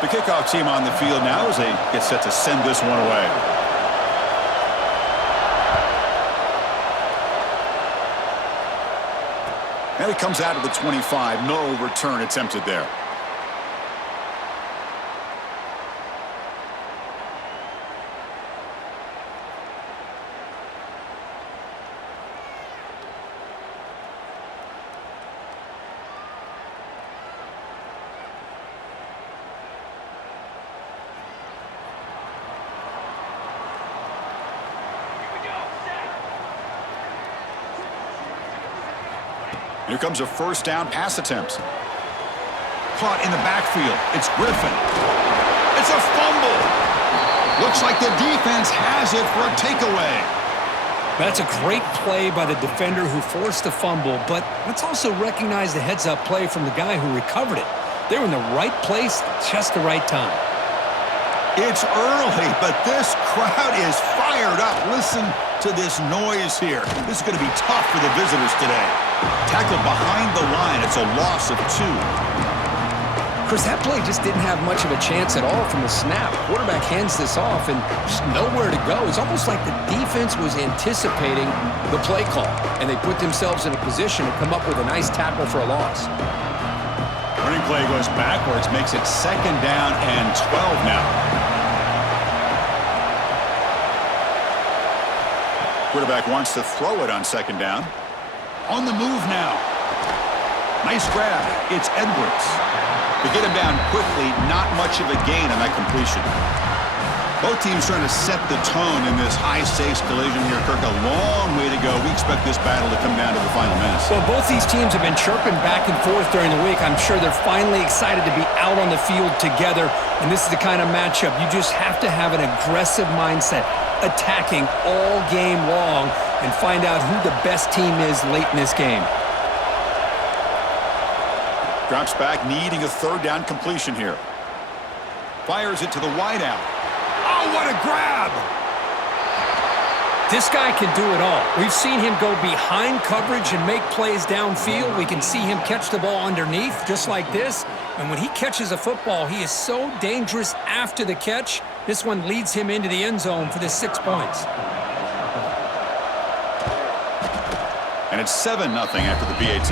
The kickoff team on the field now as they get set to send this one away. And it comes out of the 25. No return attempted there. Here comes a first down pass attempt. Caught in the backfield. It's Griffin. It's a fumble. Looks like the defense has it for a takeaway. That's a great play by the defender who forced the fumble, but let's also recognize the heads-up play from the guy who recovered it. They were in the right place at just the right time. It's early, but this crowd is fired up. Listen to this noise here. This is going to be tough for the visitors today. Tackled behind the line. It's a loss of 2. Chris, that play just didn't have much of a chance at all from the snap. Quarterback hands this off and just nowhere to go. It's almost like the defense was anticipating the play call, and they put themselves in a position to come up with a nice tackle for a loss. Running play goes backwards, makes it 2nd down and 12 now. Quarterback wants to throw it on 2nd down. On the move now. Nice grab. It's Edwards. To get him down quickly, not much of a gain on that completion. Both teams trying to set the tone in this high-stakes collision here, Kirk. A long way to go. We expect this battle to come down to the final minutes. Well, both these teams have been chirping back and forth during the week. I'm sure they're finally excited to be out on the field together, and this is the kind of matchup you just have to have an aggressive mindset, attacking all game long, and find out who the best team is late in this game. Drops back, needing a 3rd down completion here. Fires it to the wideout. Oh, what a grab! This guy can do it all. We've seen him go behind coverage and make plays downfield. We can see him catch the ball underneath, just like this. And when he catches a football, he is so dangerous after the catch. This one leads him into the end zone for the 6 points. And it's 7-0 after the PAT.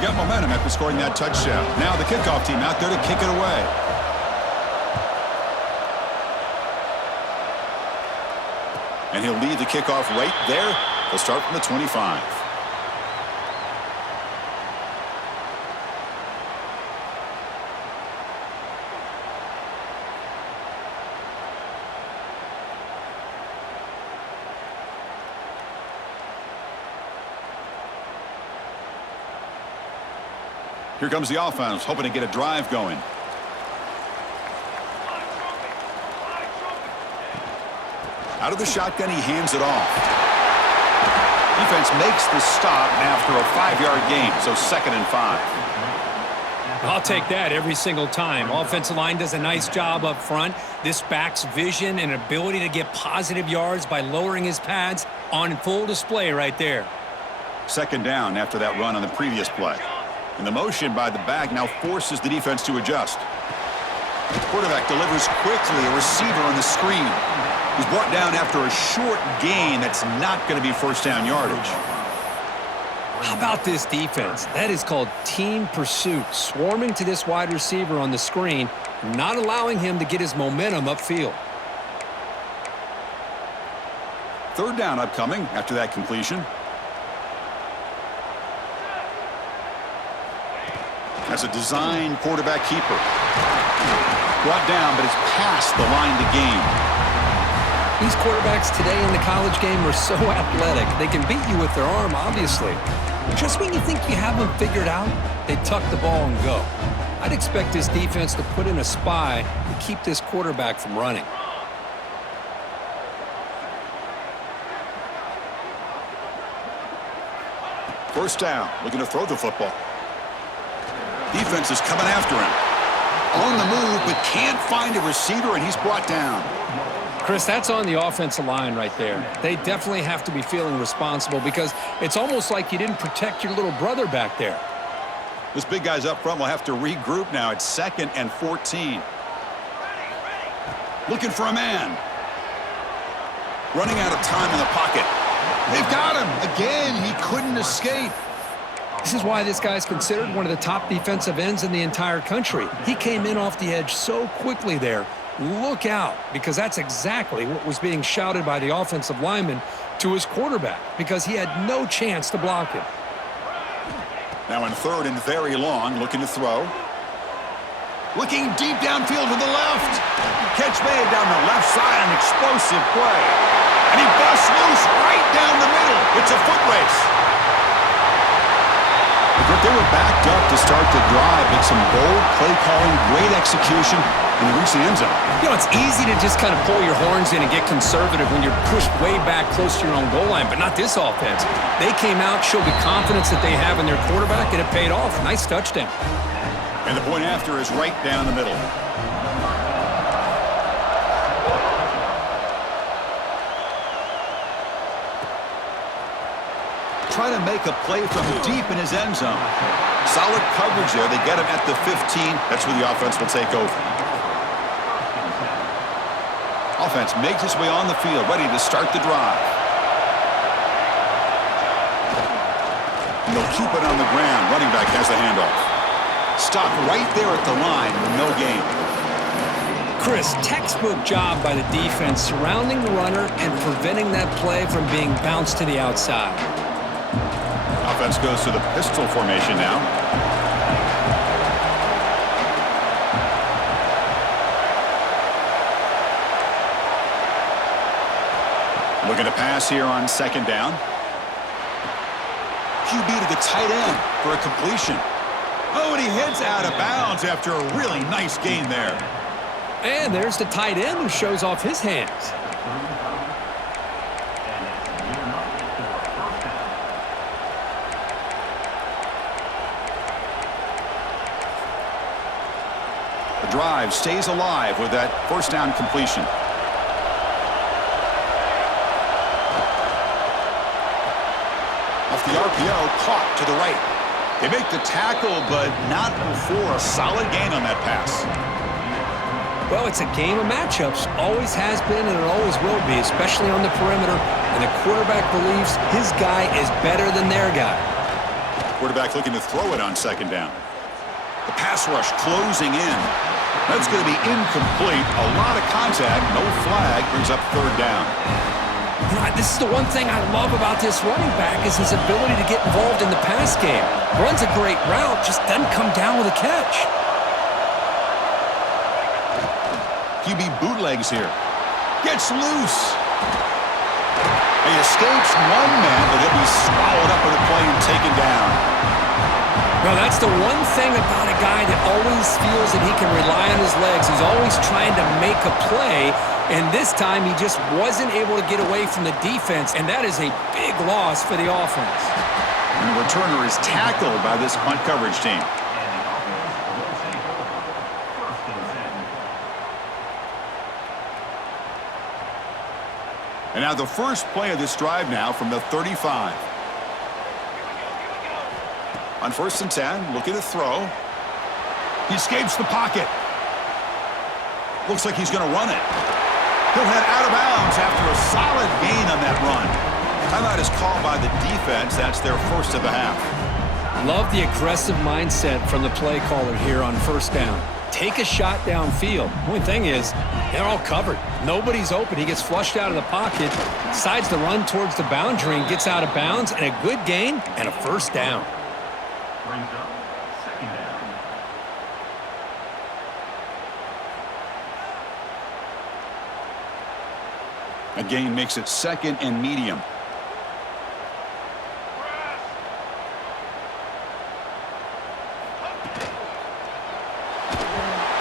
Got momentum after scoring that touchdown. Now the kickoff team out there to kick it away. And he'll lead the kickoff right there. They'll start from the 25. Here comes the offense, hoping to get a drive going. Out of the shotgun, he hands it off. Defense makes the stop after a 5-yard gain, so 2nd and 5. I'll take that every single time. Offensive line does a nice job up front. This back's vision and ability to get positive yards by lowering his pads on full display right there. 2nd down after that run on the previous play. And the motion by the back now forces the defense to adjust. The quarterback delivers quickly, a receiver on the screen. He's brought down after a short gain that's not going to be 1st down yardage. How about this defense? That is called team pursuit. Swarming to this wide receiver on the screen, not allowing him to get his momentum upfield. 3rd down upcoming after that completion. That's a design quarterback keeper. Brought down, but it's past the line to gain. These quarterbacks today in the college game are so athletic. They can beat you with their arm, obviously. Just when you think you have them figured out, they tuck the ball and go. I'd expect this defense to put in a spy to keep this quarterback from running. First down, looking to throw the football. Defense is coming after him. On the move, but can't find a receiver, and he's brought down. Chris, that's on the offensive line right there. They definitely have to be feeling responsible because it's almost like you didn't protect your little brother back there. This big guy's up front will have to regroup now. It's 2nd and 14. Looking for a man. Running out of time in the pocket. They've got him. Again, he couldn't escape. This is why this guy's considered one of the top defensive ends in the entire country. He came in off the edge so quickly there. Look out, because that's exactly what was being shouted by the offensive lineman to his quarterback, because he had no chance to block him. Now in 3rd and very long, looking to throw. Looking deep downfield to the left. Catch made down the left side, an explosive play. And he busts loose right down the middle. It's a foot race. They were backed up to start the drive, but some bold play calling, great execution, and they reached the end zone. You know, it's easy to just kind of pull your horns in and get conservative when you're pushed way back close to your own goal line, but not this offense. They came out, showed the confidence that they have in their quarterback, and it paid off. Nice touchdown. And the point after is right down the middle. Trying to make a play from deep in his end zone. Solid coverage there. They get him at the 15. That's where the offense will take over. Offense makes its way on the field, ready to start the drive. And they'll keep it on the ground. Running back has the handoff. Stop right there at the line. No gain. Chris, textbook job by the defense surrounding the runner and preventing that play from being bounced to the outside. Offense goes to the pistol formation now. Looking to pass here on 2nd down. QB to the tight end for a completion. Oh, and he heads out of bounds after a really nice gain there. And there's the tight end who shows off his hands. The drive stays alive with that 1st down completion. Off the RPO, caught to the right. They make the tackle, but not before a solid gain on that pass. Well, it's a game of matchups. Always has been and it always will be, especially on the perimeter. And the quarterback believes his guy is better than their guy. Quarterback looking to throw it on 2nd down. The pass rush closing in. That's going to be incomplete. A lot of contact. No flag. Brings up 3rd down. This is the one thing I love about this running back is his ability to get involved in the pass game. Runs a great route, just doesn't come down with a catch. QB bootlegs here. Gets loose. He escapes one man, but he'll be swallowed up in the play and taken down. Well, that's the one thing about a guy that always feels that he can rely on his legs. He's always trying to make a play, and this time he just wasn't able to get away from the defense, and that is a big loss for the offense. And the returner is tackled by this punt coverage team. And now the first play of this drive now from the 35. On 1st and 10, looking to throw. He escapes the pocket. Looks like he's going to run it. He'll head out of bounds after a solid gain on that run. Timeout is called by the defense. That's their 1st of the half. Love the aggressive mindset from the play caller here on 1st down. Take a shot downfield. The only thing is, they're all covered. Nobody's open. He gets flushed out of the pocket, decides to run towards the boundary and gets out of bounds, and a good gain and a 1st down. Brings up 2nd down. A gain makes it 2nd and medium.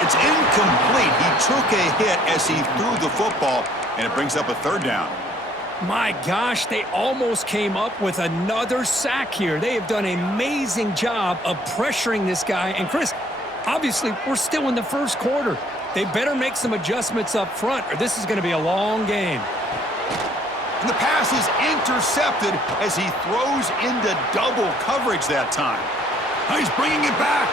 It's incomplete. He took a hit as he threw the football, and it brings up a 3rd down. My gosh, they almost came up with another sack here. They have done an amazing job of pressuring this guy. And Chris, obviously, we're still in the 1st quarter. They better make some adjustments up front, or this is going to be a long game. And the pass is intercepted as he throws into double coverage that time. He's bringing it back.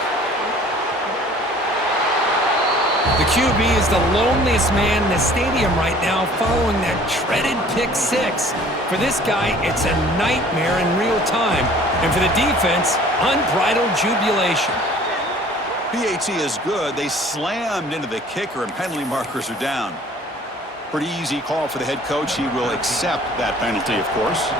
The QB is the loneliest man in the stadium right now following that treaded pick six. For this guy, it's a nightmare in real time. And for the defense, unbridled jubilation. PAT is good. They slammed into the kicker, and penalty markers are down. Pretty easy call for the head coach. He will accept that penalty, of course.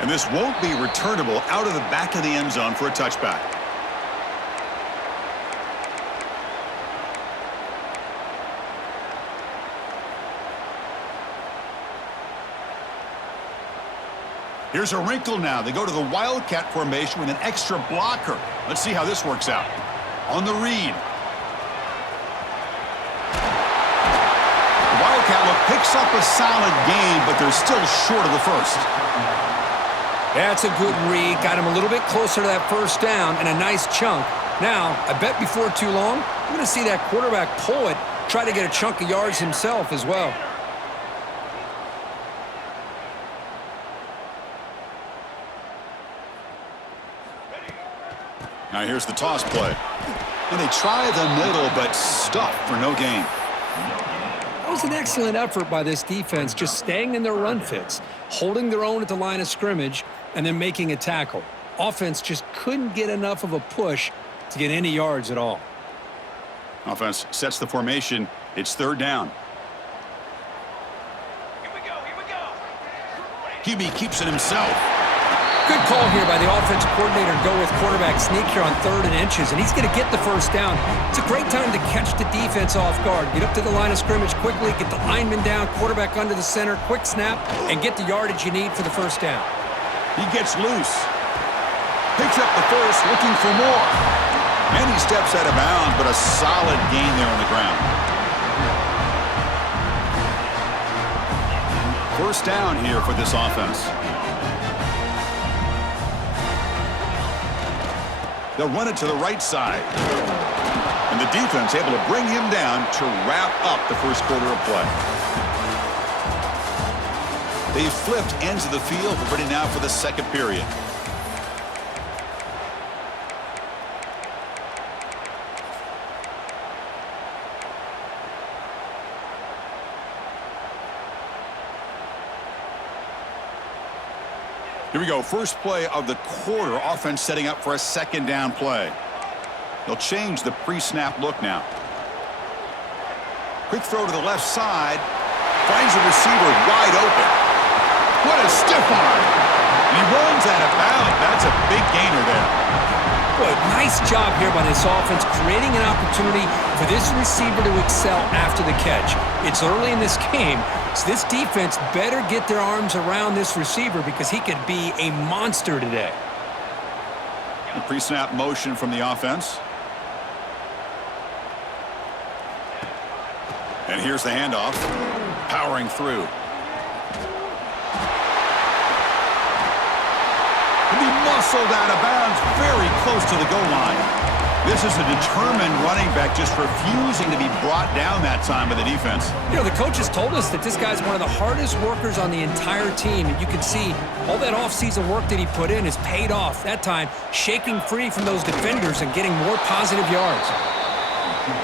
And this won't be returnable out of the back of the end zone for a touchback. Here's a wrinkle now. They go to the Wildcat formation with an extra blocker. Let's see how this works out. On the read. The Wildcat look picks up a solid gain, but they're still short of the first. That's a good read. Got him a little bit closer to that first down and a nice chunk. Now, I bet before too long, we're going to see that quarterback pull it, try to get a chunk of yards himself as well. Now here's the toss play. And they try the middle, but stuff for no gain. That was an excellent effort by this defense, just staying in their run fits, holding their own at the line of scrimmage, and then making a tackle. Offense just couldn't get enough of a push to get any yards at all. Offense sets the formation. It's third down. QB keeps it himself. Good call here by the offensive coordinator to go with quarterback sneak here on 3rd and inches, and he's going to get the first down. It's a great time to catch the defense off guard. Get up to the line of scrimmage quickly, get the lineman down, quarterback under the center, quick snap, and get the yardage you need for the first down. He gets loose. Picks up the first, looking for more. And he steps out of bounds, but a solid gain there on the ground. First down here for this offense. They'll run it to the right side. And the defense able to bring him down to wrap up the first quarter of play. They've flipped ends of the field. We're ready now for the second period. Here we go. First play of the quarter. Offense setting up for a second down play. They'll change the pre-snap look now. Quick throw to the left side. Finds a receiver wide open. What a stiff arm. And he runs out of bounds. That's a big gainer there. Boy, nice job here by this offense, creating an opportunity for this receiver to excel after the catch. It's early in this game, so this defense better get their arms around this receiver because he could be a monster today. A pre-snap motion from the offense. And here's the handoff. Powering through. And he muscled out of bounds very close to the goal line. This is a determined running back just refusing to be brought down that time by the defense. You know, the coaches told us that this guy's one of the hardest workers on the entire team, and you can see all that offseason work that he put in has paid off. That time, shaking free from those defenders and getting more positive yards.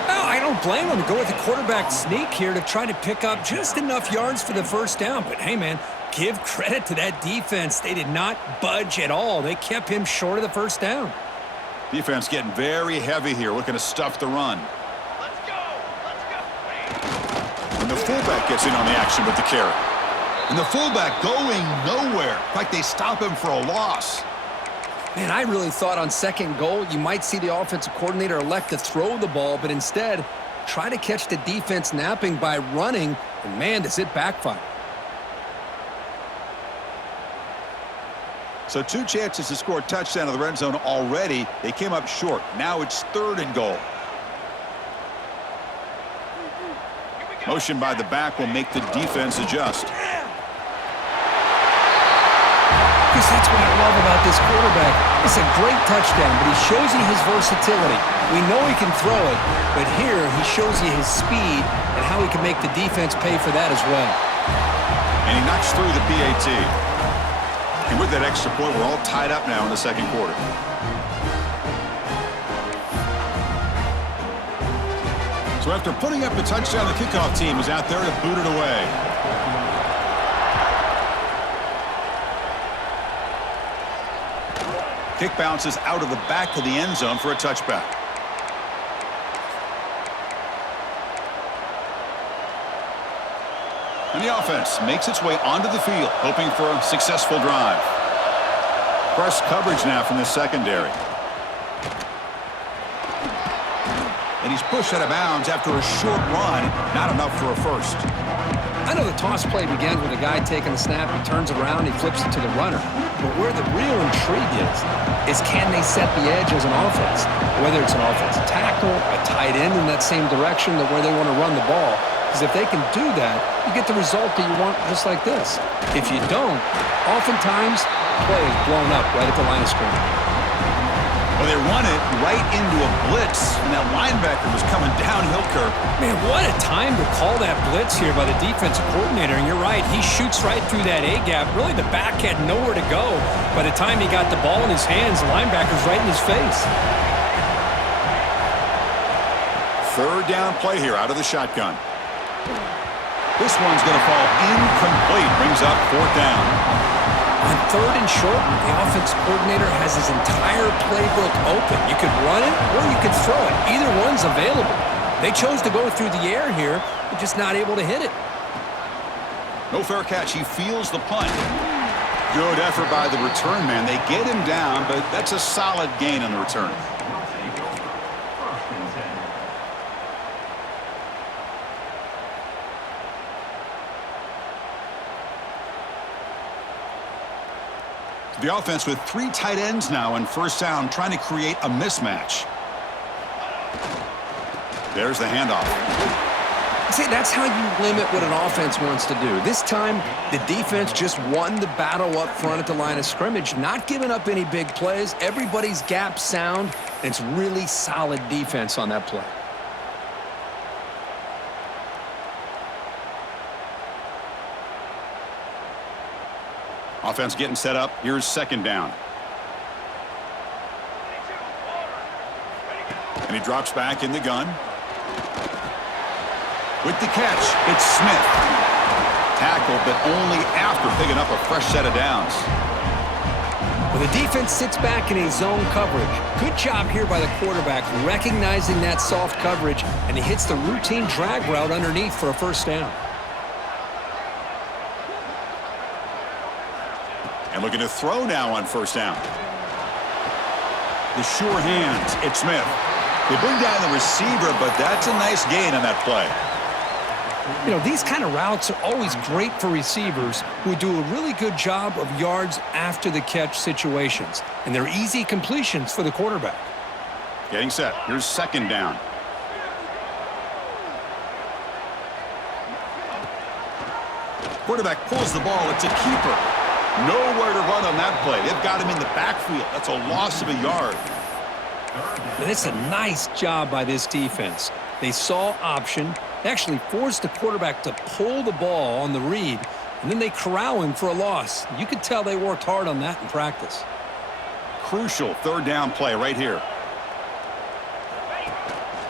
Well, I don't blame him to go with the quarterback sneak here to try to pick up just enough yards for the first down. But, hey, man, give credit to that defense. They did not budge at all. They kept him short of the first down. Defense getting very heavy here, looking to stuff the run. Let's go! Let's go! And the fullback gets in on the action with the carry. And the fullback going nowhere. In fact, they stop him for a loss. Man, I really thought on second goal you might see the offensive coordinator elect to throw the ball, but instead try to catch the defense napping by running, and man, does it backfire. So 2 chances to score a touchdown in the red zone already. They came up short. Now it's 3rd and goal. Motion by the back will make the defense adjust. You Bruce, that's what I love about this quarterback. It's a great touchdown, but he shows you his versatility. We know he can throw it, but here he shows you his speed and how he can make the defense pay for that as well. And he knocks through the PAT. And with that extra point, we're all tied up now in the second quarter. So after putting up a touchdown, the kickoff team is out there to boot it away. Kick bounces out of the back of the end zone for a touchback. And the offense makes its way onto the field, hoping for a successful drive. Press coverage now from the secondary. And he's pushed out of bounds after a short run, not enough for a first. I know the toss play begins with a guy taking the snap, he turns around, he flips it to the runner. But where the real intrigue is can they set the edge as an offense? Whether it's an offensive tackle, a tight end in that same direction, where they want to run the ball. Because if they can do that, you get the result that you want just like this. If you don't, oftentimes, play is blown up right at the line of scrimmage. Well, they run it right into a blitz, and that linebacker was coming downhill curve. Man, what a time to call that blitz here by the defensive coordinator. And you're right, he shoots right through that A-gap. Really, the back had nowhere to go. By the time he got the ball in his hands, the linebacker's right in his face. Third down play here out of the shotgun. This one's going to fall incomplete. Brings up fourth down. On third and short, the offense coordinator has his entire playbook open. You could run it or you could throw it. Either one's available. They chose to go through the air here, but just not able to hit it. No fair catch. He feels the punt. Good effort by the return man. They get him down, but that's a solid gain on the return. The offense with three tight ends now in first down, trying to create a mismatch. There's the handoff. See, that's how you limit what an offense wants to do. This time, the defense just won the battle up front at the line of scrimmage, not giving up any big plays. Everybody's gap sound, and it's really solid defense on that play. Offense getting set up. Here's second down. And he drops back in the gun. With the catch, it's Smith. Tackled, but only after picking up a fresh set of downs. Well, the defense sits back in a zone coverage. Good job here by the quarterback, recognizing that soft coverage, and he hits the routine drag route underneath for a first down. And looking to throw now on first down. The sure hands, it's Smith. They bring down the receiver, but that's a nice gain on that play. You know, these kind of routes are always great for receivers who do a really good job of yards after the catch situations. And they're easy completions for the quarterback. Getting set. Here's second down. Quarterback pulls the ball. It's a keeper. Nowhere to run on that play. They've got him in the backfield. That's a loss of a yard. And it's a nice job by this defense. They saw option. They actually forced the quarterback to pull the ball on the read, and then they corral him for a loss. You could tell they worked hard on that in practice. Crucial third down play right here.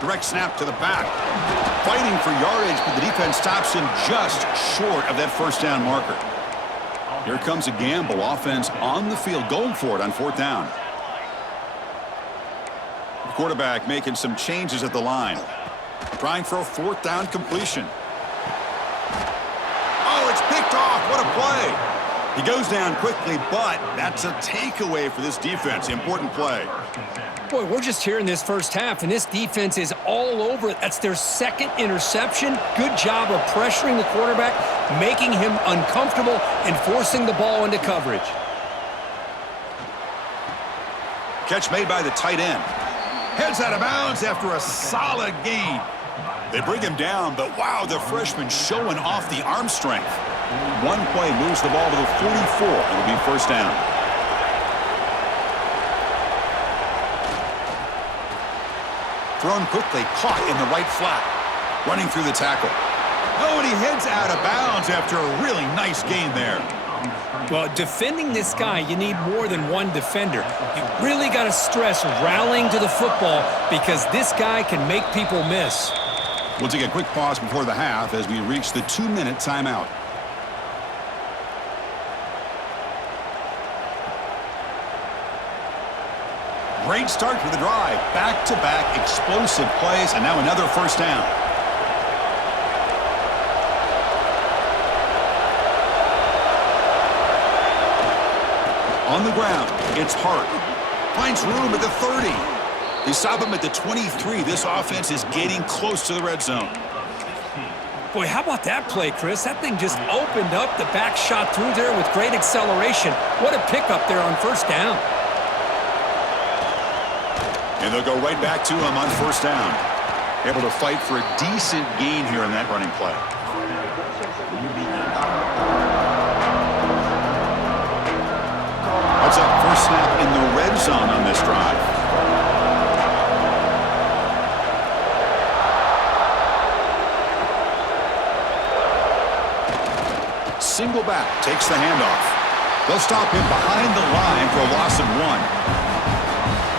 Direct snap to the back. Fighting for yardage, but the defense stops him just short of that first down marker. Here comes a gamble. Offense on the field, going for it on fourth down. The quarterback making some changes at the line. Trying for a fourth down completion. Oh, it's picked off. What a play. He goes down quickly, but that's a takeaway for this defense. Important play. Boy, we're just here in this first half, and this defense is all over it. That's their second interception. Good job of pressuring the quarterback, making him uncomfortable, and forcing the ball into coverage. Catch made by the tight end. Heads out of bounds after a solid gain. They bring him down, but wow, the freshman showing off the arm strength. One play moves the ball to the 44. It'll be first down. thrown quickly, caught in the right flat. Running through the tackle. Oh, and he heads out of bounds after a really nice gain there. Well, defending this guy, you need more than one defender. You really got to stress rallying to the football because this guy can make people miss. We'll take a quick pause before the half as we reach the 2-minute timeout. Great start to the drive. Back-to-back explosive plays, and now another first down. On the ground, it's Hart. Finds room at the 30. They stop him at the 23. This offense is getting close to the red zone. Boy, how about that play, Chris? That thing just opened up. The back shot through there with great acceleration. What a pickup there on first down. And they'll go right back to him on first down. Able to fight for a decent gain here in that running play. What's up? First snap in the red zone on this drive. Single back takes the handoff. They'll stop him behind the line for a loss of 1.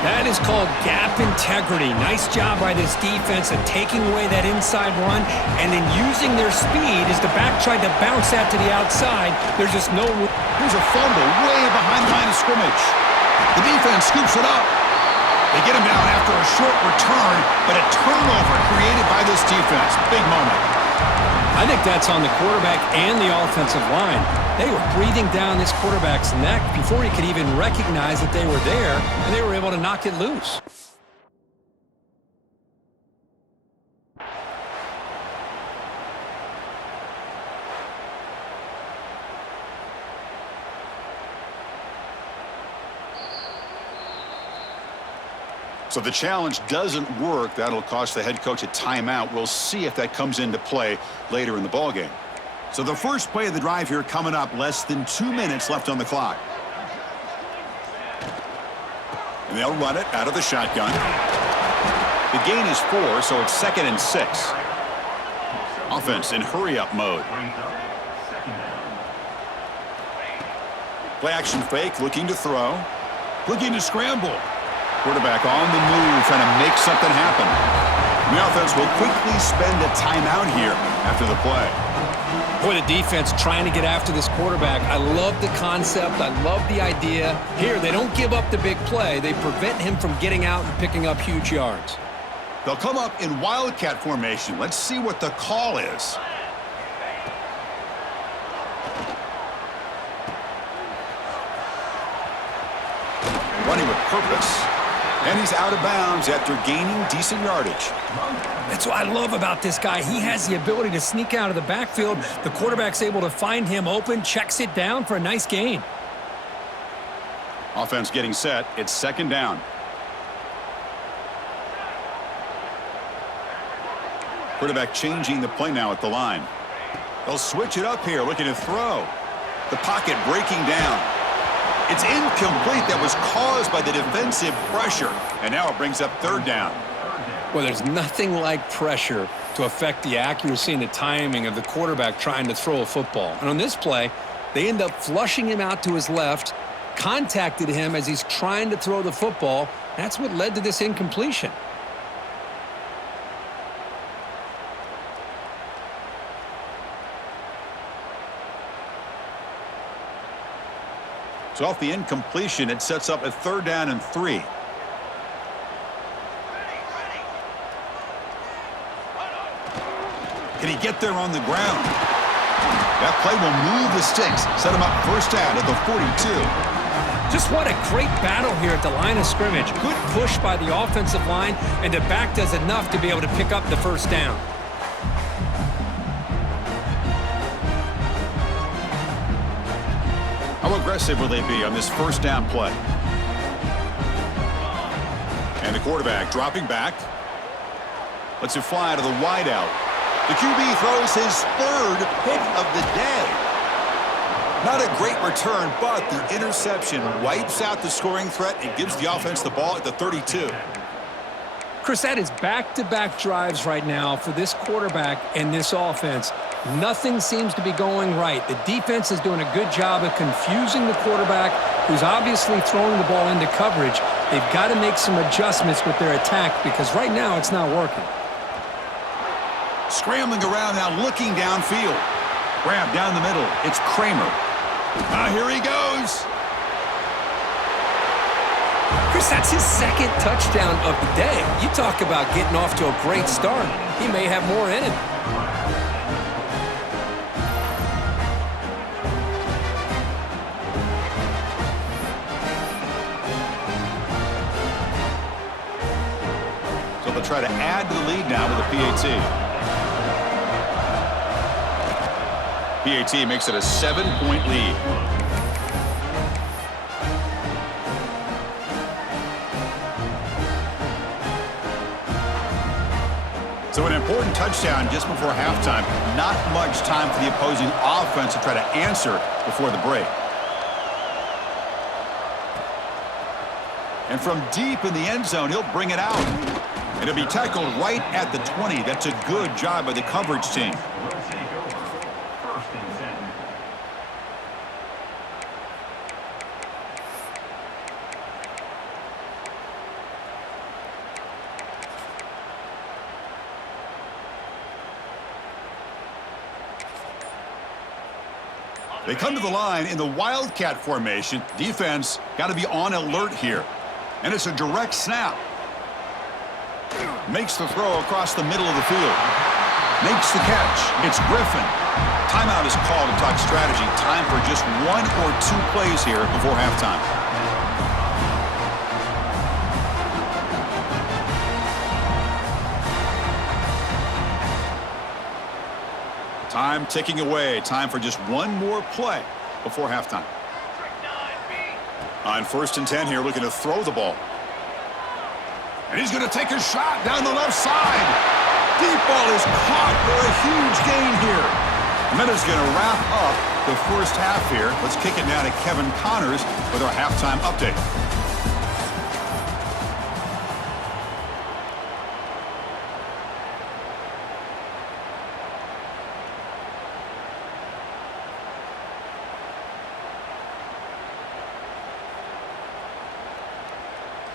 That is called gap integrity. Nice job by this defense of taking away that inside run and then using their speed as the back tried to bounce that to the outside. There's just no room. Here's a fumble way behind the line of scrimmage. The defense scoops it up. They get him down after a short return, but a turnover created by this defense. Big moment. I think that's on the quarterback and the offensive line. They were breathing down this quarterback's neck before he could even recognize that they were there, and they were able to knock it loose. So the challenge doesn't work. That'll cost the head coach a timeout. We'll see if that comes into play later in the ballgame. So the first play of the drive here coming up, less than 2 minutes left on the clock. And they'll run it out of the shotgun. The gain is 4, so it's 2nd and 6. Offense in hurry-up mode. Play action fake, looking to throw. Looking to scramble. Quarterback on the move, trying to make something happen. The offense will quickly spend a timeout here after the play. Boy, the defense trying to get after this quarterback. I love the concept. I love the idea. Here, they don't give up the big play. They prevent him from getting out and picking up huge yards. They'll come up in wildcat formation. Let's see what the call is. Running with purpose. And he's out of bounds after gaining decent yardage. That's what I love about this guy. He has the ability to sneak out of the backfield. The quarterback's able to find him open, checks it down for a nice gain. Offense getting set. It's 2nd down. Quarterback changing the play now at the line. They'll switch it up here, looking to throw. The pocket breaking down. It's incomplete. That was caused by the defensive pressure. And now it brings up 3rd down. Well, there's nothing like pressure to affect the accuracy and the timing of the quarterback trying to throw a football. And on this play, they end up flushing him out to his left, contacted him as he's trying to throw the football. That's what led to this incompletion. So off the incompletion, it sets up a 3rd down and 3. Can he get there on the ground? That play will move the sticks, set him up first down at the 42. Just what a great battle here at the line of scrimmage. Good push by the offensive line, and the back does enough to be able to pick up the first down. How aggressive will they be on this first down play? And the quarterback dropping back. Lets it fly to the wideout. The QB throws his 3rd pick of the day. Not a great return, but the interception wipes out the scoring threat and gives the offense the ball at the 32. Chris, that is back-to-back drives right now for this quarterback and this offense. Nothing seems to be going right. The defense is doing a good job of confusing the quarterback, who's obviously throwing the ball into coverage. They've got to make some adjustments with their attack because right now it's not working. Scrambling around now, looking downfield. Grab down the middle. It's Kramer. Here he goes. Chris, that's his second touchdown of the day. You talk about getting off to a great start. He may have more in him. So they'll try to add to the lead now with a PAT. PAT makes it a 7-point lead. So an important touchdown just before halftime. Not much time for the opposing offense to try to answer before the break. And from deep in the end zone, he'll bring it out. And it'll be tackled right at the 20. That's a good job by the coverage team. They come to the line in the Wildcat formation. Defense got to be on alert here. And it's a direct snap. Makes the throw across the middle of the field. Makes the catch. It's Griffin. Timeout is called to talk strategy. Time for just 1 or 2 plays here before halftime. Time ticking away. Time for just 1 more play before halftime. On 1st and 10 here, looking to throw the ball. And he's going to take a shot down the left side. Deep ball is caught for a huge gain here. And that is going to wrap up the first half here. Let's kick it now to Kevin Connors with our halftime update.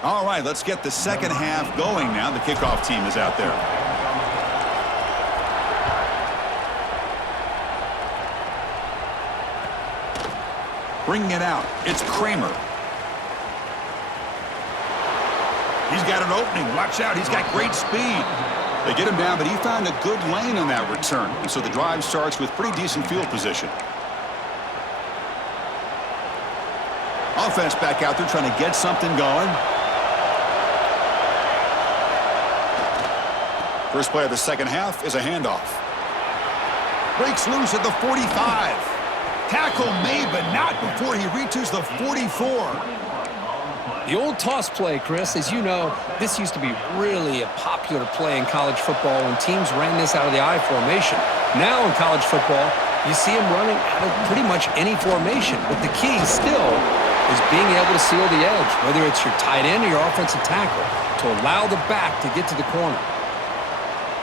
All right, let's get the second half going now. The kickoff team is out there. Bringing it out, it's Kramer. He's got an opening. Watch out, he's got great speed. They get him down, but he found a good lane on that return. And so the drive starts with pretty decent field position. Offense back out there trying to get something going. First play of the second half is a handoff. Breaks loose at the 45. Tackle made, but not before he reaches the 44. The old toss play, Chris, as you know, this used to be really a popular play in college football when teams ran this out of the I formation. Now in college football, you see them running out of pretty much any formation. But the key still is being able to seal the edge, whether it's your tight end or your offensive tackle, to allow the back to get to the corner.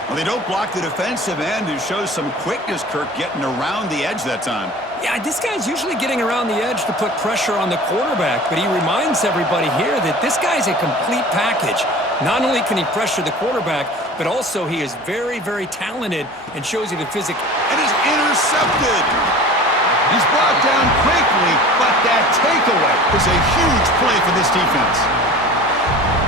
Well, they don't block the defensive end, who shows some quickness, Kirk, getting around the edge that time. Yeah, this guy's usually getting around the edge to put pressure on the quarterback, but he reminds everybody here that this guy's a complete package. Not only can he pressure the quarterback, but also he is very, very talented and shows you the physics. And is intercepted. He's brought down quickly, but that takeaway is a huge play for this defense.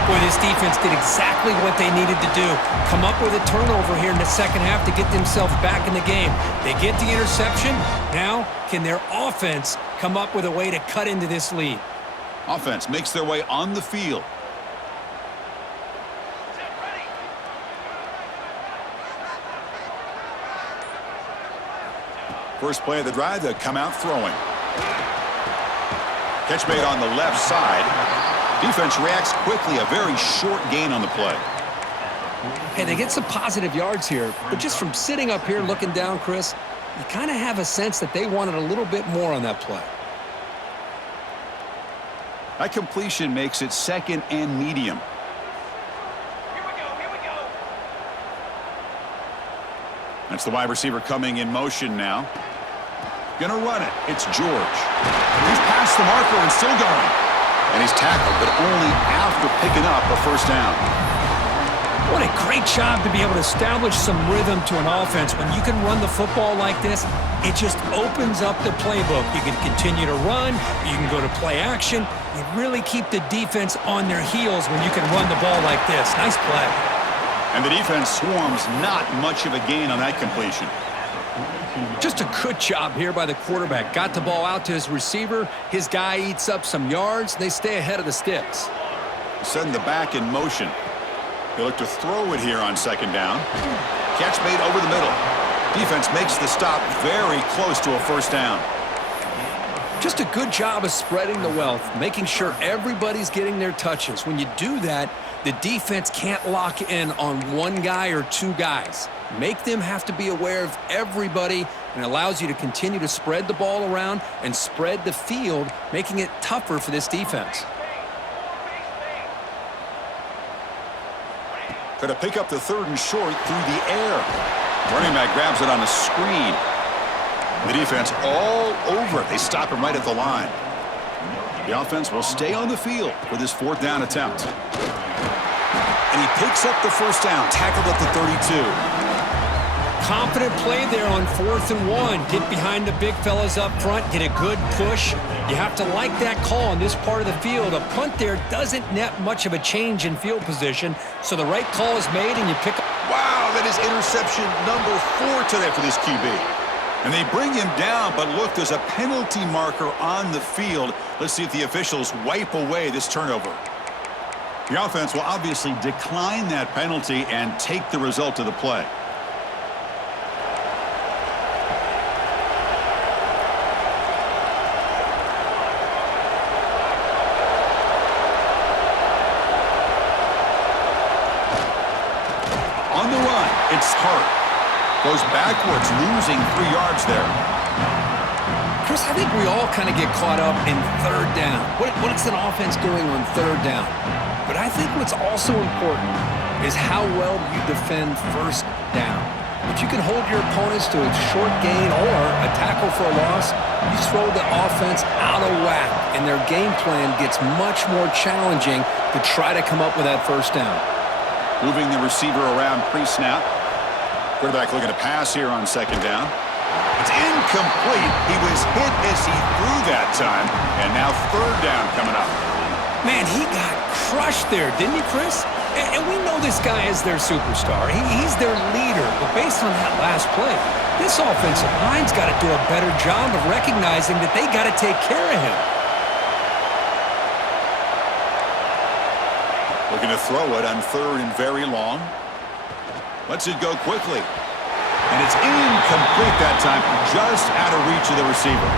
Boy, this defense did exactly what they needed to do. Come up with a turnover here in the second half to get themselves back in the game. They get the interception. Now, can their offense come up with a way to cut into this lead? Offense makes their way on the field. First play of the drive, they'll come out throwing. Catch made on the left side. Defense reacts quickly, a very short gain on the play. Hey, they get some positive yards here, but just from sitting up here looking down, Chris, you kind of have a sense that they wanted a little bit more on that play. That completion makes it 2nd and medium. Here we go. That's the wide receiver coming in motion now. Gonna run it. It's George. He's past the marker and still going. And he's tackled, but only after picking up a first down. What a great job to be able to establish some rhythm to an offense. When you can run the football like this, it just opens up the playbook. You can continue to run. You can go to play action. You really keep the defense on their heels when you can run the ball like this. Nice play. And the defense swarms, not much of a gain on that completion. Just a good job here by the quarterback. Got the ball out to his receiver. His guy eats up some yards. They stay ahead of the sticks. Setting the back in motion. They look to throw it here on second down. Catch made over the middle. Defense makes the stop very close to a first down. Just a good job of spreading the wealth, making sure everybody's getting their touches. When you do that, the defense can't lock in on one guy or two guys. Make them have to be aware of everybody, and allows you to continue to spread the ball around and spread the field, making it tougher for this defense. Going to pick up the third and short through the air. Running back grabs it on a screen. The defense all over it. They stop him right at the line. The offense will stay on the field for this fourth down attempt. And he picks up the first down, tackled at the 32. Confident play there on 4th and 1. Get behind the big fellas up front, get a good push. You have to like that call on this part of the field. A punt there doesn't net much of a change in field position, so the right call is made and you pick up. Wow, that is interception number 4 today for this QB. And they bring him down, but look, there's a penalty marker on the field. Let's see if the officials wipe away this turnover. The offense will obviously decline that penalty and take the result of the play. On the run, it's Hart. Goes backwards, losing 3 yards there. Chris, I think we all kind of get caught up in third down. What's an offense doing on third down? But I think what's also important is how well you defend first down. If you can hold your opponents to a short gain or a tackle for a loss, you throw the offense out of whack, and their game plan gets much more challenging to try to come up with that first down. Moving the receiver around pre-snap. Quarterback looking to pass here on second down. It's incomplete. He was hit as he threw that time. And now third down coming up. Man, he got crushed there, didn't he, Chris? And we know this guy is their superstar. He's their leader. But based on that last play, this offensive line's got to do a better job of recognizing that they got to take care of him. Looking to throw it on third and very long. Lets it go quickly. And it's incomplete that time, just out of reach of the receiver.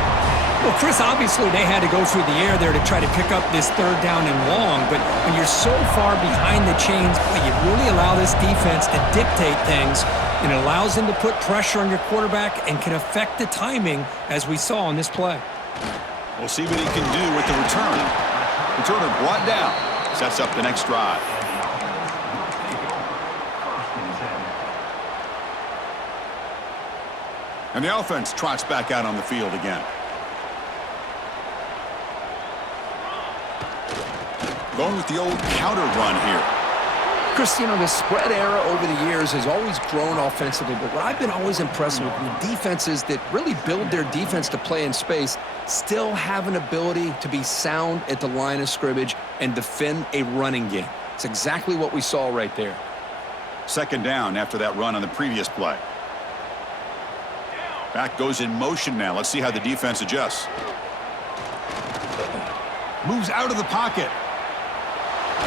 Well, Chris, obviously they had to go through the air there to try to pick up this third down and long, but when you're so far behind the chains, you really allow this defense to dictate things, and it allows them to put pressure on your quarterback and can affect the timing, as we saw on this play. We'll see what he can do with the return. Returner brought down. Sets up the next drive. And the offense trots back out on the field again. Going with the old counter run here. Chris, you know, the spread era over the years has always grown offensively, but what I've been always impressed with the defenses that really build their defense to play in space still have an ability to be sound at the line of scrimmage and defend a running game. It's exactly what we saw right there. Second down after that run on the previous play. Back goes in motion now. Let's see how the defense adjusts. Moves out of the pocket.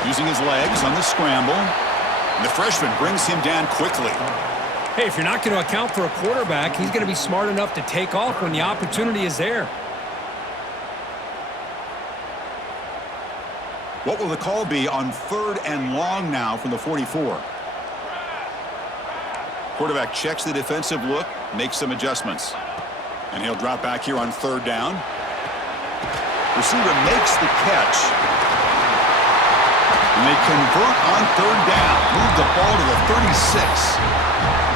Using his legs on the scramble. And the freshman brings him down quickly. Hey, if you're not going to account for a quarterback, he's going to be smart enough to take off when the opportunity is there. What will the call be on third and long now from the 44? Quarterback checks the defensive look, makes some adjustments. And he'll drop back here on third down. Receiver makes the catch. And they convert on third down. Move the ball to the 36.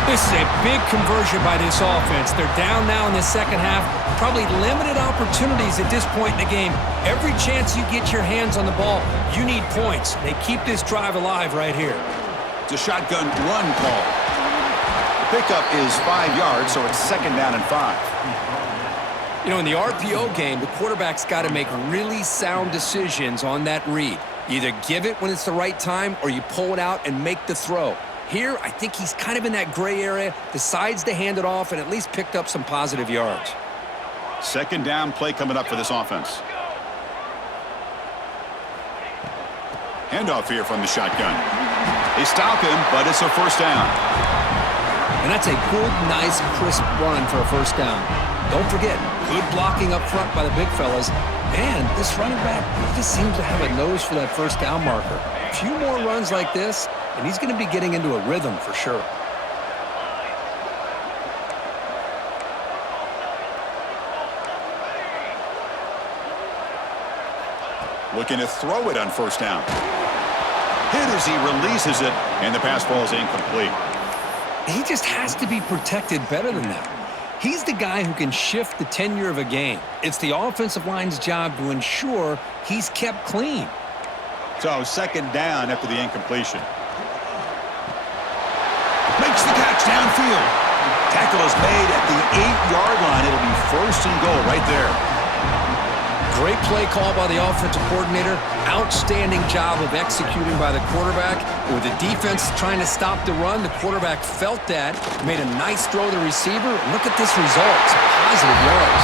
This is a big conversion by this offense. They're down now in the second half. Probably limited opportunities at this point in the game. Every chance you get your hands on the ball, you need points. They keep this drive alive right here. It's a shotgun run call. The pickup is 5 yards, so it's second down and 5. You know, in the RPO game, the quarterback's got to make really sound decisions on that read. Either give it when it's the right time or you pull it out and make the throw. Here, I think he's kind of in that gray area, decides to hand it off and at least picked up some positive yards. Second down play coming up for this offense. Handoff here from the shotgun. They stop him, but it's a first down. And that's a good, nice, crisp run for a first down. Don't forget, good blocking up front by the big fellas. And this running back just seems to have a nose for that first down marker. A few more runs like this, and he's going to be getting into a rhythm for sure. Looking to throw it on first down. Hit as he releases it, and the pass ball is incomplete. He just has to be protected better than that. He's the guy who can shift the tenure of a game. It's the offensive line's job to ensure he's kept clean. So second down after the incompletion. Makes the catch downfield. Tackle is made at the 8-yard line. It'll be first and goal right there. Great play call by the offensive coordinator. Outstanding job of executing by the quarterback. With the defense trying to stop the run, the quarterback felt that, made a nice throw to the receiver. Look at this result. Some positive yards.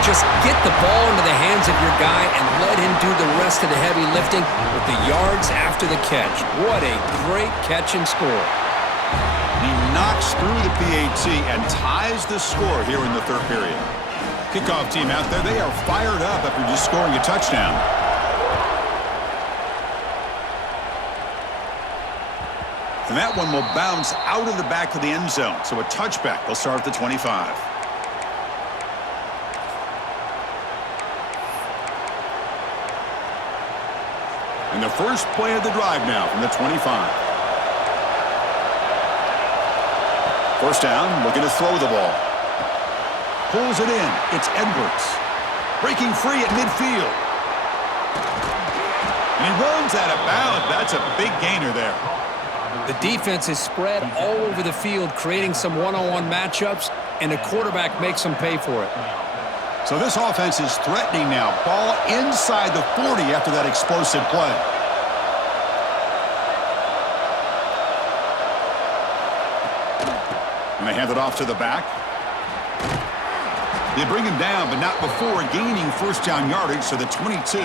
Just get the ball into the hands of your guy and let him do the rest of the heavy lifting with the yards after the catch. What a great catch and score. He knocks through the PAT and ties the score here in the third period. Kickoff team out there, they are fired up after just scoring a touchdown. And that one will bounce out of the back of the end zone. So a touchback. They'll start at the 25. And the first play of the drive now from the 25. First down, looking to throw the ball. Pulls it in. It's Edwards. Breaking free at midfield. And he runs out of bounds. That's a big gainer there. The defense is spread all over the field, creating some one-on-one matchups, and the quarterback makes them pay for it. So this offense is threatening now. Ball inside the 40 after that explosive play. And they hand it off to the back. They bring him down, but not before gaining first down yardage to the 22.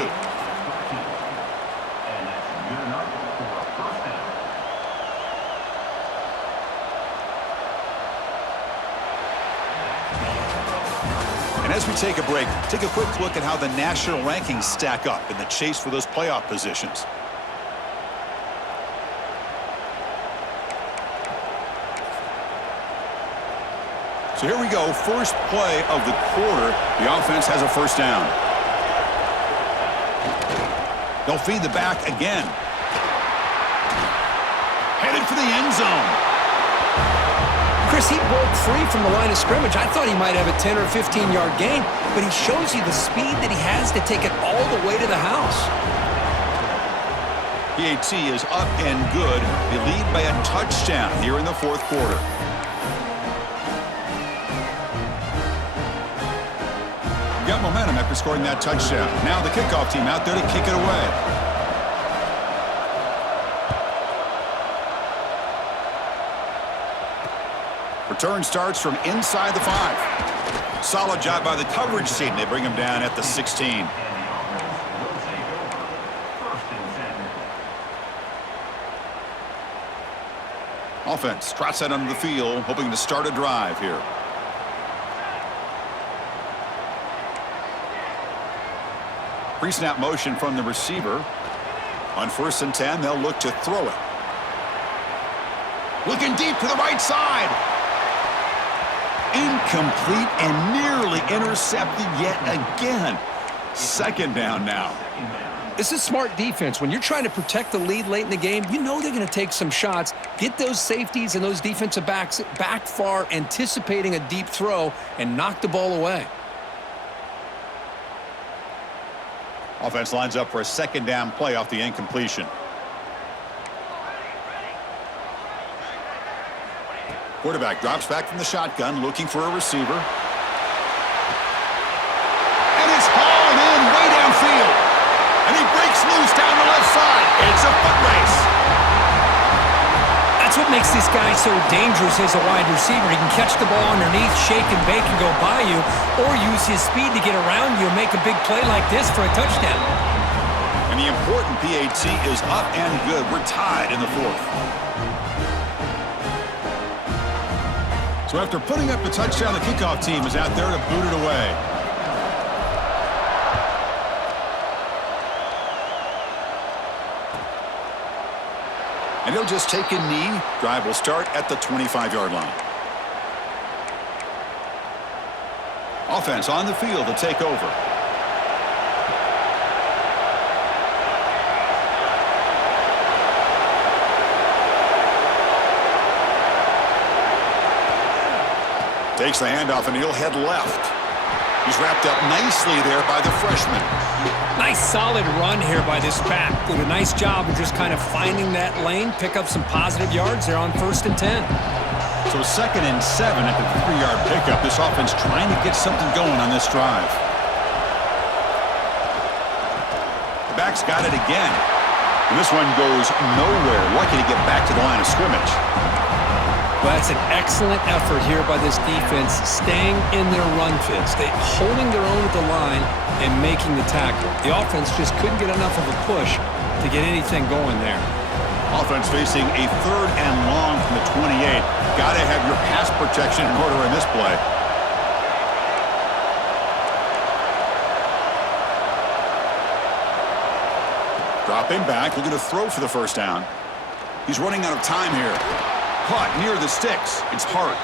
And as we take a break, take a quick look at how the national rankings stack up in the chase for those playoff positions. So here we go, first play of the quarter. The offense has a first down. They'll feed the back again. Headed for the end zone. Chris, he broke free from the line of scrimmage. I thought he might have a 10 or 15-yard gain, but he shows you the speed that he has to take it all the way to the house. PAT is up and good. They lead by a touchdown here in the fourth quarter. Got momentum after scoring that touchdown. Now the kickoff team out there to kick it away. Return starts from inside the 5. Solid job by the coverage team. They bring him down at the 16. Offense trots that under the field, hoping to start a drive here. Pre-snap motion from the receiver. On 1st and 10, they'll look to throw it. Looking deep to the right side. Incomplete and nearly intercepted yet again. Second down now. This is smart defense. When you're trying to protect the lead late in the game, you know they're going to take some shots, get those safeties and those defensive backs back far, anticipating a deep throw, and knock the ball away. Offense lines up for a second down play off the incompletion. Quarterback drops back from the shotgun, looking for a receiver. And it's hauled in way downfield. And he breaks loose down the left side. It's a foot race. That's what makes this guy so dangerous as a wide receiver. He can catch the ball underneath, shake and bake and go by you, or use his speed to get around you and make a big play like this for a touchdown. And the important PAT is up and good. We're tied in the fourth. So after putting up the touchdown, the kickoff team is out there to boot it away. And he'll just take a knee. Drive will start at the 25-yard line. Offense on the field to take over. Takes the handoff and he'll head left. He's wrapped up nicely there by the freshman. Nice solid run here by this back. Did a nice job of just kind of finding that lane, pick up some positive yards there on 1st and 10. So 2nd and 7 at the 3-yard pickup. This offense trying to get something going on this drive. The back's got it again. And this one goes nowhere. Lucky to get back to the line of scrimmage. Well, that's an excellent effort here by this defense, staying in their run fits. They holding their own at the line and making the tackle. The offense just couldn't get enough of a push to get anything going there. Offense facing a 3rd and long from the 28. Got to have your pass protection in order in this play. Dropping back, looking to throw for the first down. He's running out of time here. Caught near the sticks. It's hard.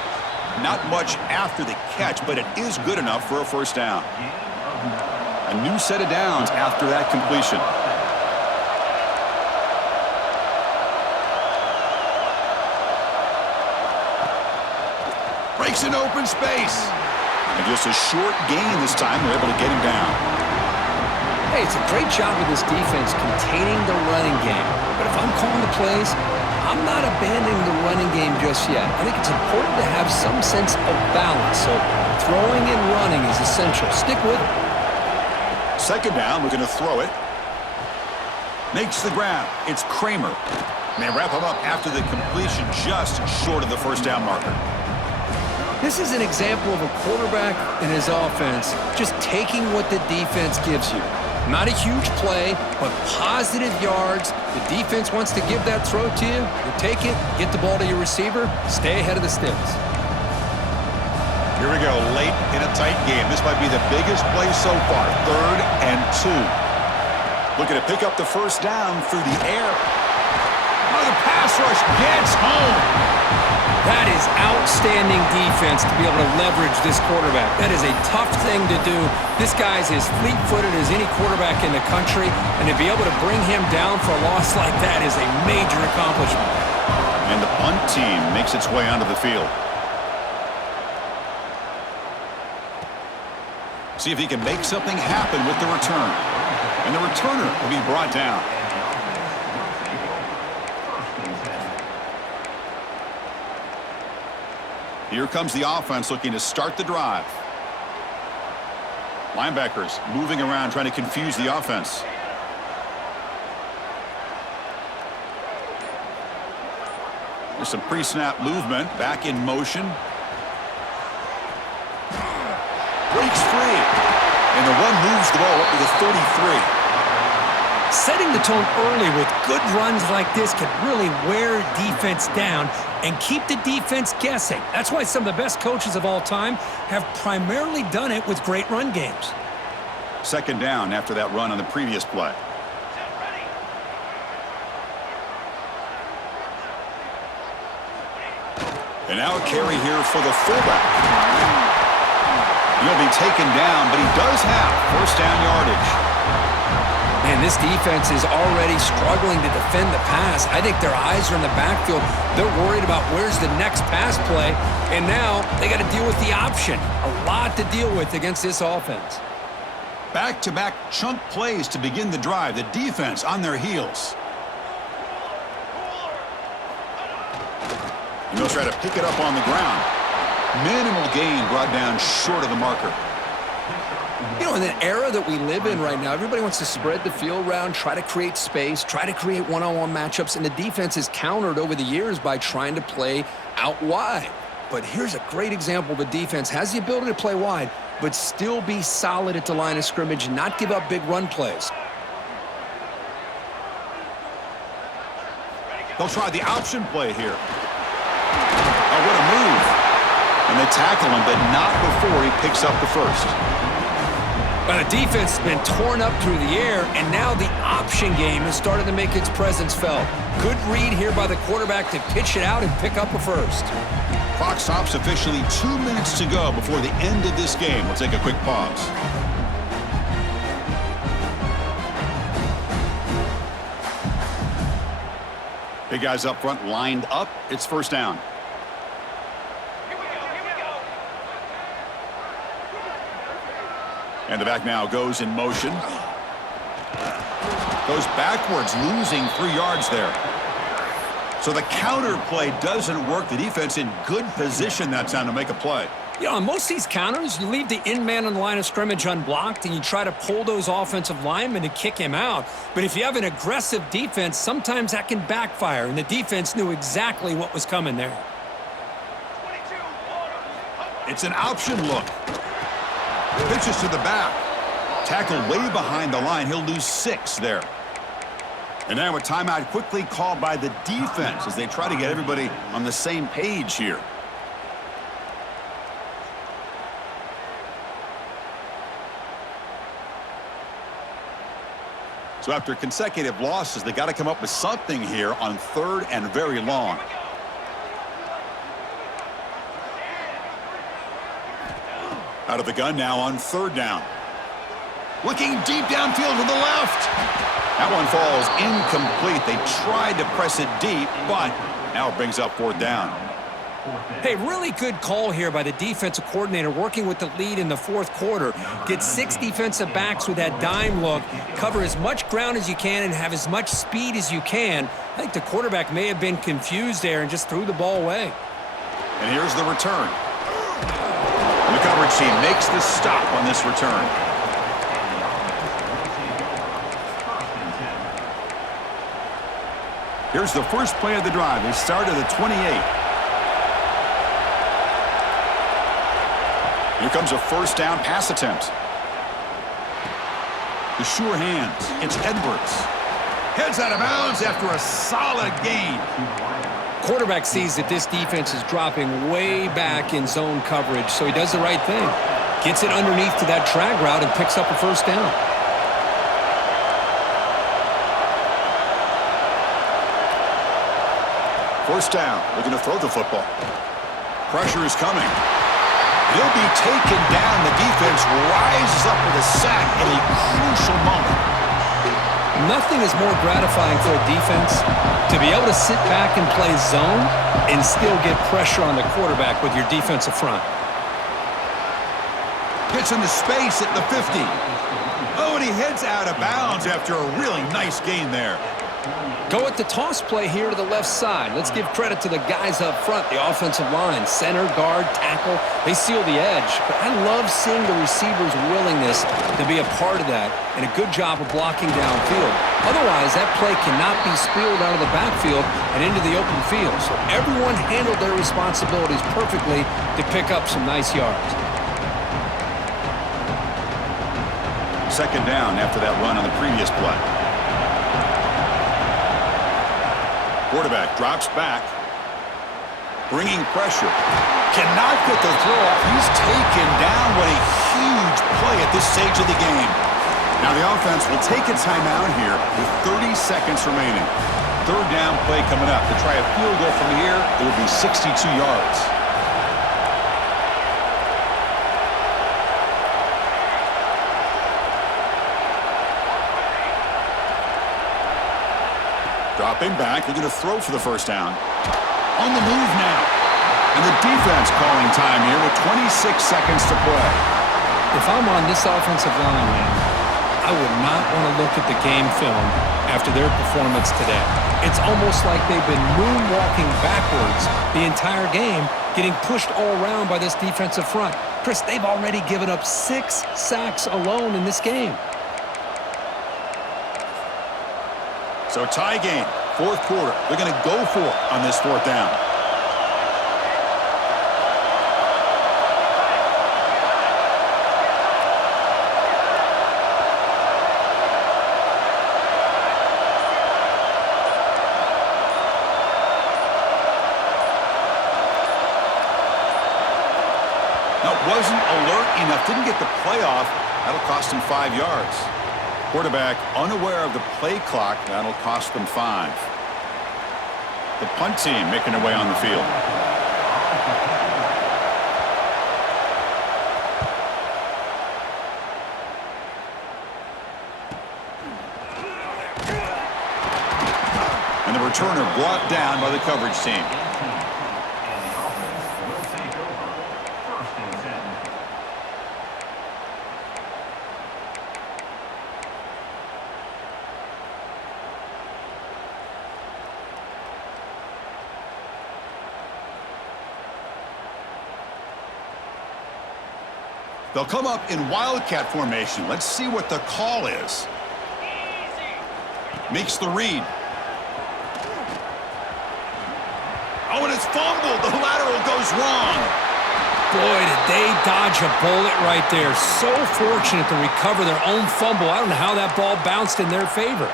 Not much after the catch, but it is good enough for a first down. A new set of downs after that completion. Breaks an open space. And just a short gain this time. They're able to get him down. Hey, it's a great job of this defense containing the running game. But if I'm calling the plays, I'm not abandoning the running game just yet. I think it's important to have some sense of balance. So throwing and running is essential. Stick with it. 2nd down, we're going to throw it. Makes the grab. It's Kramer. And they wrap him up after the completion just short of the first down marker. This is an example of a quarterback and his offense just taking what the defense gives you. Not a huge play, but positive yards. The defense wants to give that throw to you. You take it, get the ball to your receiver, stay ahead of the sticks. Here we go, late in a tight game. This might be the biggest play so far. 3rd and 2. Looking to pick up the first down through the air. Oh, the pass rush gets home. That is outstanding defense to be able to leverage this quarterback. That is a tough thing to do. This guy's as fleet-footed as any quarterback in the country, and to be able to bring him down for a loss like that is a major accomplishment. And the punt team makes its way onto the field. See if he can make something happen with the return. And the returner will be brought down. Here comes the offense looking to start the drive. Linebackers moving around trying to confuse the offense. There's some pre-snap movement. Back in motion. Breaks free. And the run moves the ball up to the 33. Setting the tone early with good runs like this can really wear defense down and keep the defense guessing. That's why some of the best coaches of all time have primarily done it with great run games. 2nd down after that run on the previous play. And now a carry here for the fullback. He'll be taken down, but he does have first down yardage. Man, this defense is already struggling to defend the pass. I think their eyes are in the backfield. They're worried about where's the next pass play, and now they got to deal with the option. A lot to deal with against this offense. Back-to-back chunk plays to begin the drive. The defense on their heels. And they'll try to pick it up on the ground. Minimal gain brought down short of the marker. You know, in the era that we live in right now, everybody wants to spread the field around, try to create space, try to create one-on-one matchups, and the defense is countered over the years by trying to play out wide. But here's a great example. The defense has the ability to play wide, but still be solid at the line of scrimmage, not give up big run plays. They'll try the option play here. Oh, what a move. And they tackle him, but not before he picks up the first. But the defense has been torn up through the air, and now the option game has started to make its presence felt. Good read here by the quarterback to pitch it out and pick up a first. Clock stops officially 2 minutes to go before the end of this game. We'll take a quick pause. Big guys up front lined up. It's first down. Here we go, here we go. And the back now goes in motion. Goes backwards, losing 3 yards there. So the counter play doesn't work. The defense in good position that time to make a play. You know, on most of these counters, you leave the in man on the line of scrimmage unblocked, and you try to pull those offensive linemen to kick him out. But if you have an aggressive defense, sometimes that can backfire, and the defense knew exactly what was coming there. 22, order. It's an option look. Pitches to the back. Tackle way behind the line. He'll lose 6 there. And now a timeout quickly called by the defense as they try to get everybody on the same page here. So after consecutive losses, they got to come up with something here on 3rd and very long. Out of the gun now on 3rd down. Looking deep downfield to the left. That one falls incomplete. They tried to press it deep, but now it brings up 4th down. Hey, really good call here by the defensive coordinator working with the lead in the 4th quarter. Get 6 defensive backs with that dime look, cover as much ground as you can and have as much speed as you can. I think the quarterback may have been confused there and just threw the ball away. And here's the return. And the coverage team makes the stop on this return. Here's the first play of the drive. They start at the 28. Here comes a first down pass attempt. The sure hands. It's Edwards. Heads out of bounds after a solid gain. Quarterback sees that this defense is dropping way back in zone coverage, so he does the right thing. Gets it underneath to that drag route and picks up a first down. First down, looking to throw the football. Pressure is coming. He'll be taken down. The defense rises up with a sack in a crucial moment. Nothing is more gratifying for a defense to be able to sit back and play zone and still get pressure on the quarterback with your defensive front. Gets into space at the 50. Oh, and he heads out of bounds after a really nice gain there. Go at the toss play here to the left side. Let's give credit to the guys up front, the offensive line, center, guard, tackle. They seal the edge. But I love seeing the receiver's willingness to be a part of that and a good job of blocking downfield. Otherwise, that play cannot be spilled out of the backfield and into the open field. So everyone handled their responsibilities perfectly to pick up some nice yards. Second down after that run on the previous play. Quarterback drops back, bringing pressure. Cannot get the throw off. He's taken down. What a huge play at this stage of the game. Now the offense will take a timeout here with 30 seconds remaining. 3rd down play coming up. To try a field goal from here, it will be 62 yards. Dropping back, they're going to throw for the first down. On the move now. And the defense calling time here with 26 seconds to play. If I'm on this offensive line, man, I would not want to look at the game film after their performance today. It's almost like they've been moonwalking backwards the entire game, getting pushed all around by this defensive front. Chris, they've already given up 6 sacks alone in this game. So tie game, fourth quarter. They're going to go for it on this fourth down. Now, wasn't alert enough, didn't get the play off. That'll cost him 5 yards. Quarterback unaware of the play clock. That'll cost them 5. The punt team making their way on the field. And the returner brought down by the coverage team. They'll come up in wildcat formation. Let's see what the call is. Makes the read. Oh, and it's fumbled. The lateral goes wrong. Boy, did they dodge a bullet right there. So fortunate to recover their own fumble. I don't know how that ball bounced in their favor.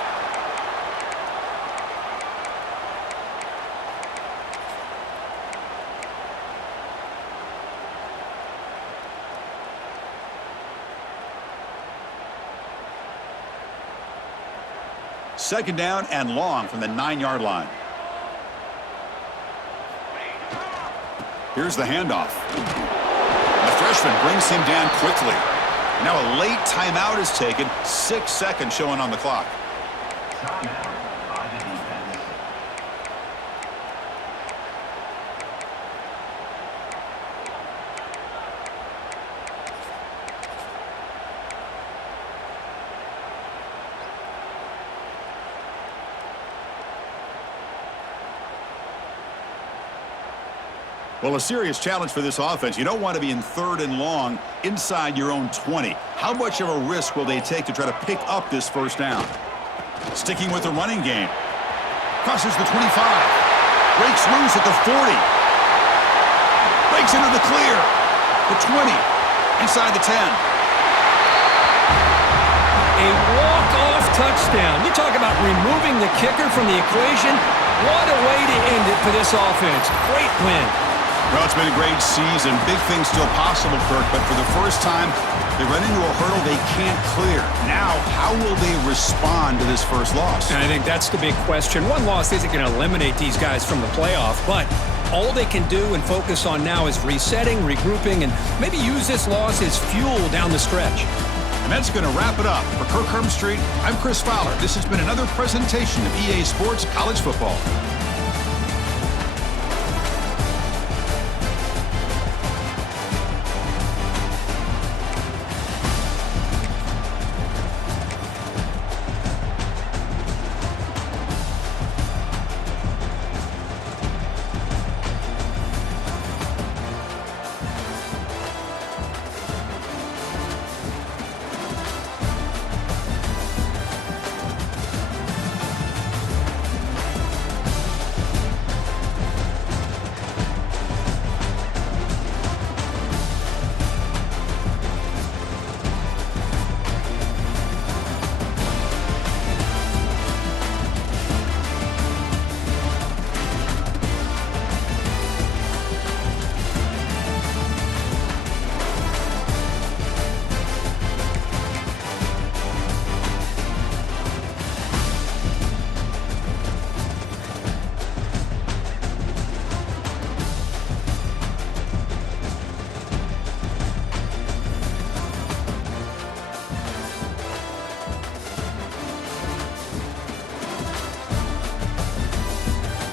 Second down and long from the 9-yard line. Here's the handoff. The freshman brings him down quickly. Now a late timeout is taken. 6 seconds showing on the clock. Well, a serious challenge for this offense. You don't want to be in 3rd and long inside your own 20. How much of a risk will they take to try to pick up this first down? Sticking with the running game. Crosses the 25. Breaks loose at the 40. Breaks into the clear. The 20. Inside the 10. A walk-off touchdown. You talk about removing the kicker from the equation. What a way to end it for this offense. Great win. Well, it's been a great season. Big things still possible, Kirk, but for the first time, they run into a hurdle they can't clear. Now, how will they respond to this first loss? And I think that's the big question. One loss isn't going to eliminate these guys from the playoff, but all they can do and focus on now is resetting, regrouping, and maybe use this loss as fuel down the stretch. And that's going to wrap it up. For Kirk Herbstreit, I'm Chris Fowler. This has been another presentation of EA Sports College Football.